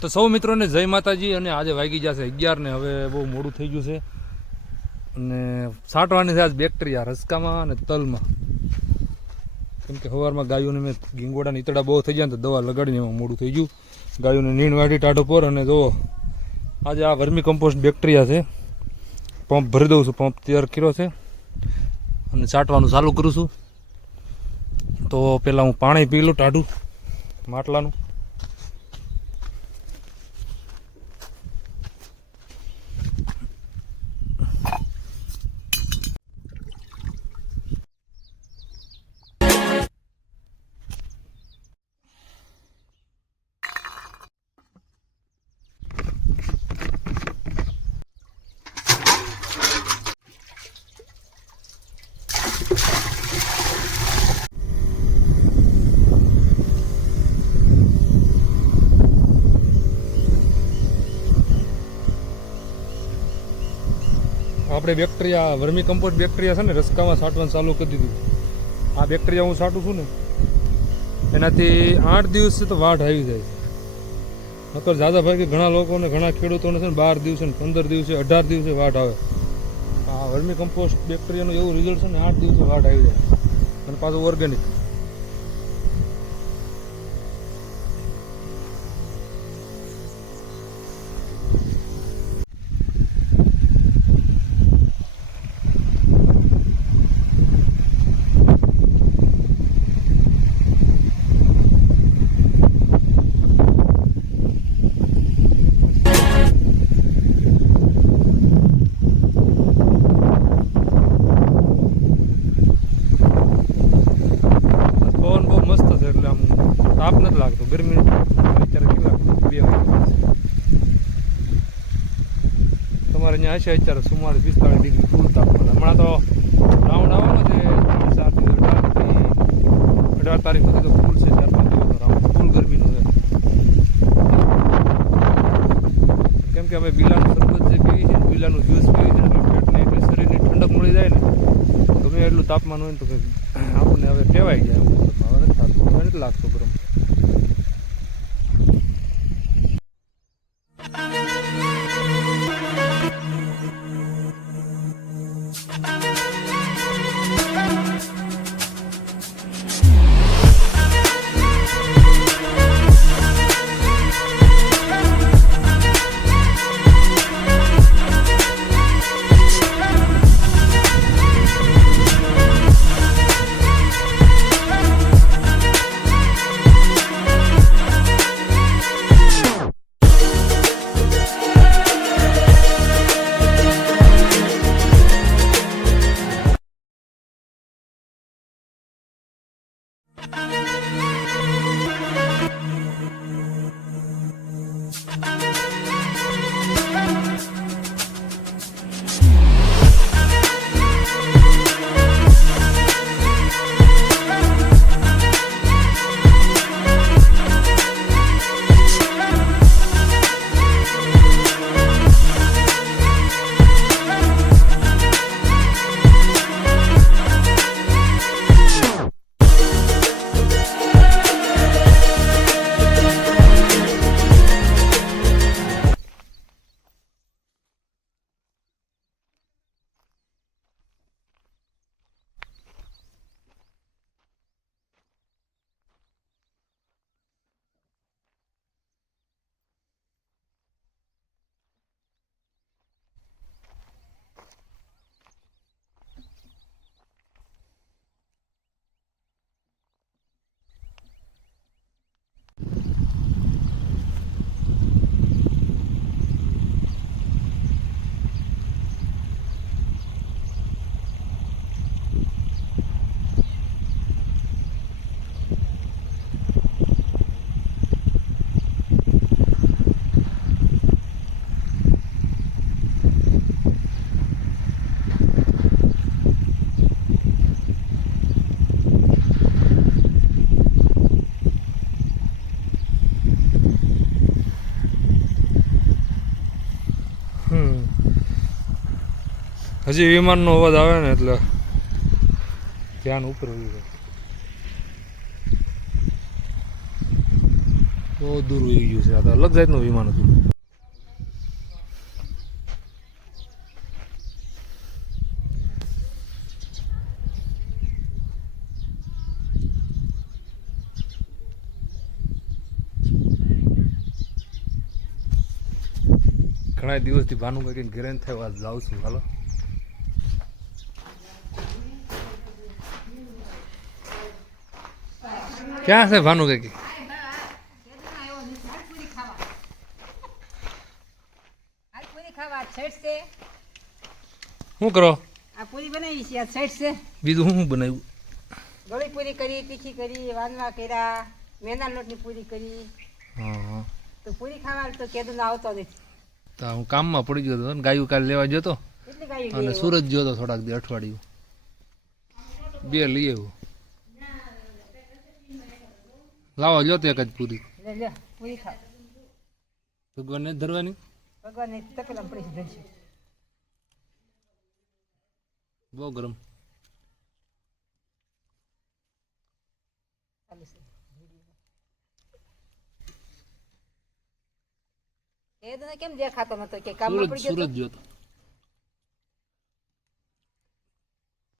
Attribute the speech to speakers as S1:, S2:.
S1: તો સૌ મિત્રોને જય માતાજી, અને આજે વાગી જશે અગિયાર ને હવે બહુ મોડું થઈ ગયું છે. અને છાંટવાની છે આજ બેક્ટેરિયા રસકામાં અને તલમાં. કેમ કે સવારમાં ગાયોને મેં ગીંગોડાની નીતડા બહુ થઈ ગયા ને તો દવા લગાડીને એમાં મોડું થઈ ગયું. ગાયોને નીણ વાટી ટાઢો પર, અને જો આજે આ વર્મી કમ્પોસ્ટ બેક્ટેરિયા છે. પંપ ભરી દઉં છું, પંપ તૈયાર કર્યો છે. અને છાંટવાનું ચાલુ કરું છું. તો પહેલાં હું પાણી પી લઉં ટાઢું, માટલાનું. આપણે બેક્ટેરિયા વર્મી કમ્પોસ્ટ બેક્ટેરિયા છે ને, રસ્કામાં છાંટવાનું ચાલુ કરી દીધું. આ બેક્ટેરિયા હું છાંટું છું ને, એનાથી આઠ દિવસથી તો વાઢ આવી જાય છે. નકર ભાઈ કે ઘણા લોકોને, ઘણા ખેડૂતોને છે ને, બાર દિવસે ને પંદર દિવસે, અઢાર દિવસે વાઢ આવે. આ વર્મી કમ્પોસ્ટ બેક્ટેરિયાનું એવું રિઝલ્ટ છે ને, આઠ દિવસે વાઢ આવી જાય. અને પાછું ઓર્ગેનિક પવન બહુ મસ્ત છે એટલે આમ તાપ નથી લાગતો. ગરમી અત્યારે કેટલા બે તમારે અહીંયા હશે અત્યારે સુમારે પિસ્તાળીસ ડિગ્રી ફૂલ તાપમાન. હમણાં તો રાઉન્ડ આવવાનો છે, ત્રણ અઢાર તારીખ સુધી તો ફૂલ છે, ચાર પાંચ દિવસનો રાઉન્ડ ફૂલ ગરમીનો છે. કેમ કે અમે બિલાનું સરબત જે પીવી છે બિલાનું જ્યુસ પીવી છે એટલે એટલી શરીરની ઠંડક મળી જાય ને, ગમે એટલું તાપમાન હોય ને તો આપણને હવે કહેવાય જાય હવે નથી લાગતું ગરમ. Thank you. હજી વિમાનનો અવાજ આવે ને એટલે ધ્યાન ઉપર જાય બહુ દૂર વહી ગયું છે આ અલગ જાતનું વિમાન હતું. ઘણા દિવસથી ભાનુ કંઈક ઘેરે થયો, આજ જાઉં છું. હાલો. ક્યાં છે ભાનું કંઈક
S2: આ પૂરી ખાવા સેટ છે
S1: શું કરો?
S2: આ પૂરી બનાવી છે આ સેટ છે
S1: બીજું શું શું બનાવ્યું?
S2: ગળી પૂરી કરી તીખી કરી વાનવા કર્યા મેના લોટની પૂરી કરી
S1: હા.
S2: તો પૂરી ખાવા તો કેદું આવતો નથી
S1: તો હું કામમાં પડી ગયો હતો ને ગાયું કાલે લેવા
S2: જતો
S1: અને સુરત ગયો હતો થોડાક દી અઠવાડિયું. બે લઈ આવ્યું. લાવો લ્યો તો એક જ પૂરી
S2: લે લે પૂરી ખાવ
S1: ભગવાનને ધરવાની?
S2: ભગવાનને તકલમ પડી છે
S1: બહુ ગરમ.
S2: એ તને કેમ દેખાતો નતો કે
S1: કામ
S2: પડી ગયો
S1: સુરત
S2: તો?
S1: ગયો હતો